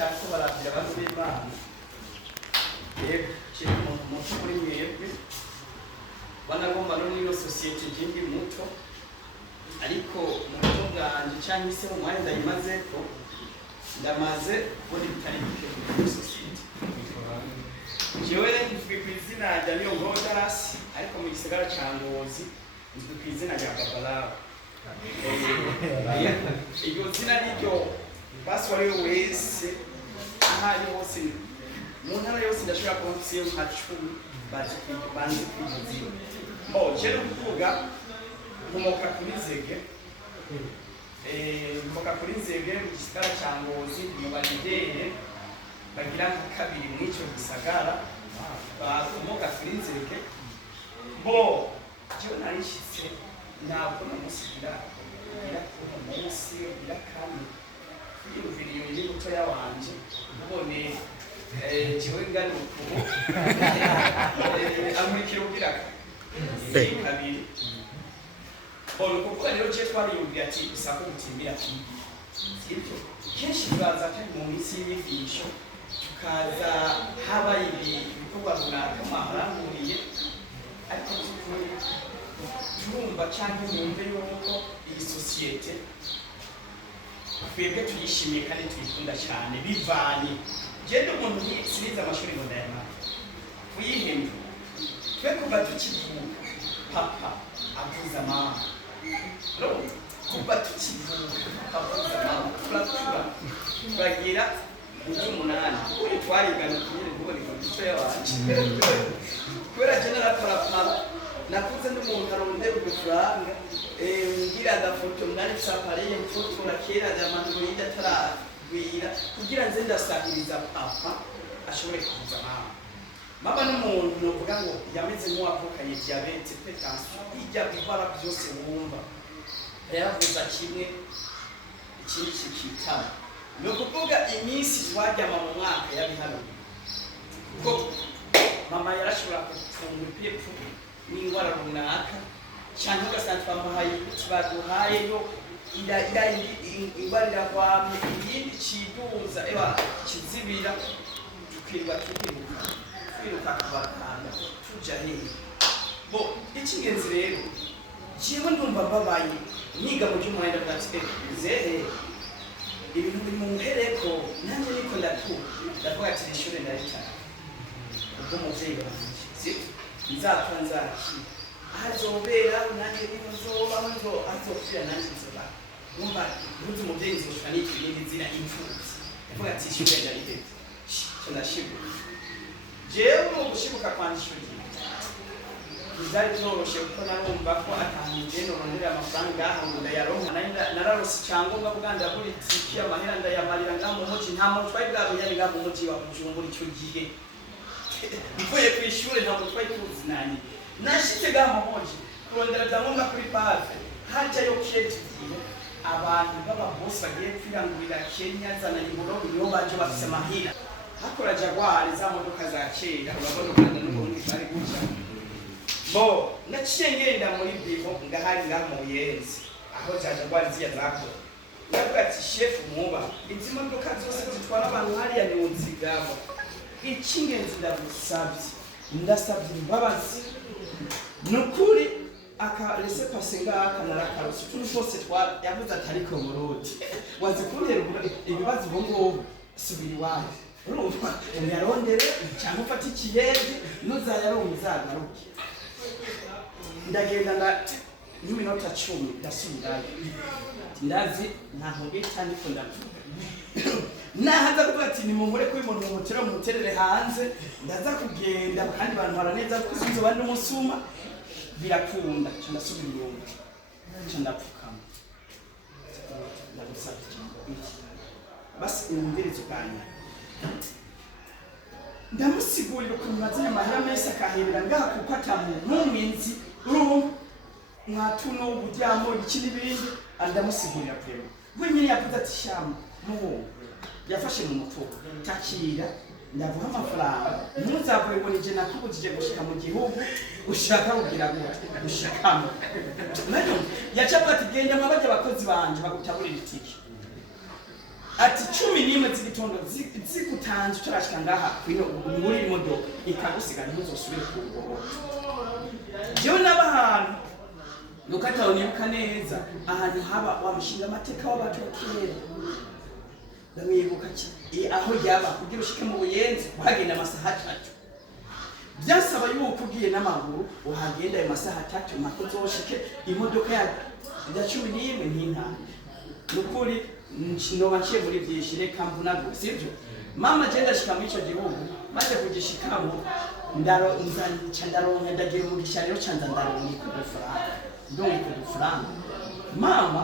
cyane barabira abantu b'Imana yego kiri mu muto muri mwebwe banagomba no muri society jindi muto ariko muto bwanje cyangwa se mu mwanya ndayimaze ko ndamaze kubona ibitari bike muri society jewe ndizwi ku izina rya Niyongodarasi ariko mu gisagara cya Ngozi ndizwi ku izina rya Babalawo iyo zina ryo basi wari wese ahari hose mu ntara yose ndashobora kuba mfise nka 10 bazi kwizina je no kuvuga nkomoka kuri Nzege nkomoka kuri Nzege mu gisagara cya Ngozi mu badidere bagira nka kabiri mu ico gisagara bakomoka kuri Nzege bo je narishitse ntabwo namusigira ku munsi kandi yumviriye ndi mutoya wanje ubone jewe ngani ukubu amurikira ubwiraka kabiri bolo kuko rero je twariyumvira ati isako gutimbira ibyo kenshi baza kandi mu minsi y'inyigisho tukaza haba ibikorwa runaka maharanguriye ariko turumva cyangwa mwumve yuko iyi sosiyete twebwe tuyishimiye kandi tuyikunda cyane bivanye genda umuntu siniza amashuri ngo ndayama kuyihemba twe kuva tukivuka papa avuza mama no kuva tukivuka avuza mama turakura turagira umunani uyu twarigana kunyere kubona icyo yabanje kubera general parapara nakuze n'umuntu arondera udufaranga ngira agafoto mwari sapariye mfotora kera y'amantu yindi ataragwira kugira nze ndasahiriza papa ashobore kuza mama n'umuntu novuga ngo yameze nk'uwavukanye diabete hypertension ijya bibara byose wumva yaravuza kimwe ikindi kikitaba no kuvuga iminsi twaryama mu mwaka yabihanuye kuko mama yarashobora kufunga ipepu n'ingwara runaka cyane ugasanga twamuhaye kibaduhaye yo ingwara irahwamye iyindi ciduza eba kizibira tukirwa twiruka kubakanda tuja hehe bo ikingenzi rero jewe ndumva mbabaye niga mu cyumwenda bwatsezehe ibintu biri mu muhereko nanjye niko ndavuga ati ishure ndaritana ubwo muvyeyi wanje nzapfa nzakira azobera nanjye nizoba ngo azofira nanjye nzoba numva ntuzi umuvyeyi nzoshika n'ikindi zina imfuvyi ndavuga ati ishure ndaritete ndashibuka jewe mu gushibuka kwanje ishure bizari byoroshe kuko narumva ko atangije norondera amafaranga aho ndayaronka nararose icyangombwa buganda buri tiki amahera ndayamarira ngaho mu muji nta muntu twari bwabujyane ngaho mu muji wa Bujumbura icyo gihe mvuye ku ishure nta muntu twari tuzinanye nashitse ngaho mu muji kurondera byangombwa kuri pave hajyayo kete gihe abantu baba bose bagiye kwirangurira Kenya zana iburo niyo baje bafise amahera hakora Jaguar za modoka za kera urabona Uganda n'ubundi bari guca bo naciye ngenda muri bivo ngahari ngaho mu Buyenzi aho za Jaguar ziya zako ndavuga ati chef muba izi modoka zose zitwara abantu hariya ni unzigabo ikingenzi ndasabye imbabazi nukuri akarese pasenga akanarakarusi turi bose yavuze ati ariko Burundi wazi kuntera ibibazo bongo subiri waje urumva yarondere cyangwa ufata ikiyezi nuzayaronka uzagaruke ndagenda n'iminota 10 ndasubirayo ndazi ntaho ngita niko ndavuga nahaza kuvuga ati ni mumure ko umuntu mumutera muterere hanze ndaza kugenda kandi abantu baraneza kuzizo bandi umusuma birakunda ndasubira inyuma ndapfukama ndagusabye basi umvirizo kanya ndamusigurira ko mazina amahera menshi akahebera ngaha kuko atamuntu n'umwinzi mwatuno uburyamo iki n'ibindi ndamusigurira kwero wenyine yavuze ati shamba muho yafashe mu mufuko takira ndavuha amafaranga ntuzavuye ngo nije nakubujije gushika mu gihugu ushaka kugira ngo ushakamo nayo yacapati genda mabajya abakozi banje bagutaburira itiki ati 11 z'igitondo zigutanze utarashika ngaha kwino muri imodoka ikagusiga ntuzosubire kugoboka. Jewe n'abahantu nukataho nibuka neza ahantu haba wamushinga amateka w'abantu bakera ndamwibuka aho yaba kugira ushike mu Buyenzi uhagenda amasaha 3 byasaba yuko ugiye n'amaguru uhagenda ayo masaha 3 mako zoshike imodoka ya 11 ntintanga nukuri noba nciye muri byinshi reka mvunago sivyo mama genda shika mu ico gihugu maze kugishikamo ndaronka ndagira umugisha rero canza ndaronka ku dufaranga ndonka ku dufaranga mama